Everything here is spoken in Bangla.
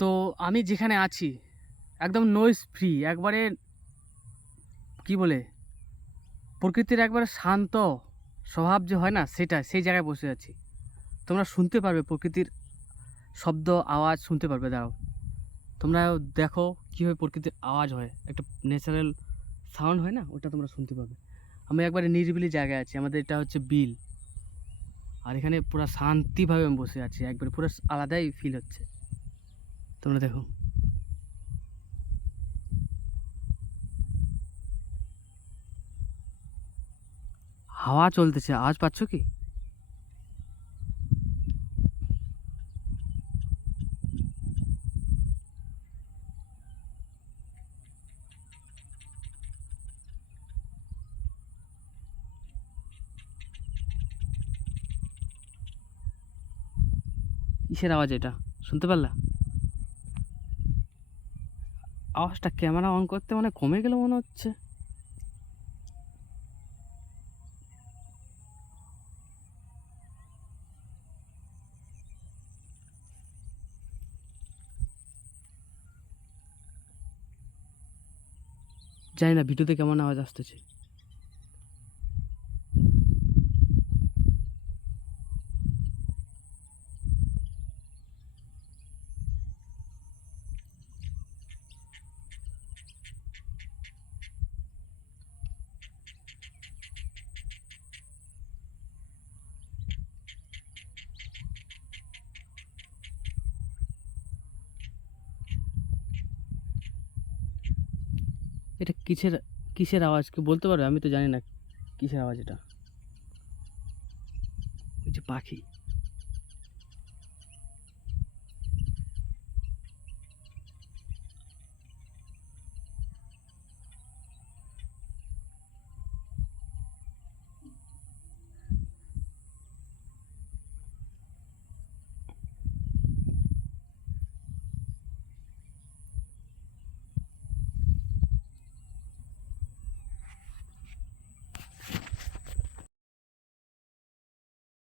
তো আমি যেখানে আছি একদম নয়েজ ফ্রি, একবারে কি বলে প্রকৃতির একবারে শান্ত স্বভাব যে হয় না, সেটা সেই জায়গায় বসে আছি। তোমরা শুনতে পারবে প্রকৃতির শব্দ, আওয়াজ শুনতে পারবে। দাঁড়াও, তোমরা দেখো কীভাবে প্রকৃতির আওয়াজ হয়, একটা ন্যাচারাল সাউন্ড হয় না, ওটা তোমরা শুনতে পাবে। আমি একবারে নিরিবিলি জায়গায় আছি, আমাদের এটা হচ্ছে বিল। আর এখানে পুরো শান্তিভাবে আমি বসে আছি, একবারে পুরো আলাদাই ফিল হচ্ছে। তোমরা দেখো, হাওয়া চলতেছে, আওয়াজ পাচ্ছ কি? কিসের আওয়াজ এটা, শুনতে পারলা? আওয়াজটা ক্যামেরা অন করতে মানে কমে গেল মনে হচ্ছে। জানি না ভিডিওতে কেমন আওয়াজ আসতেছে। এটা কিসের কিসের আওয়াজ, কি বলতে পারবে? আমি তো জানি না কিসের আওয়াজ এটা। ওই যে পাখি।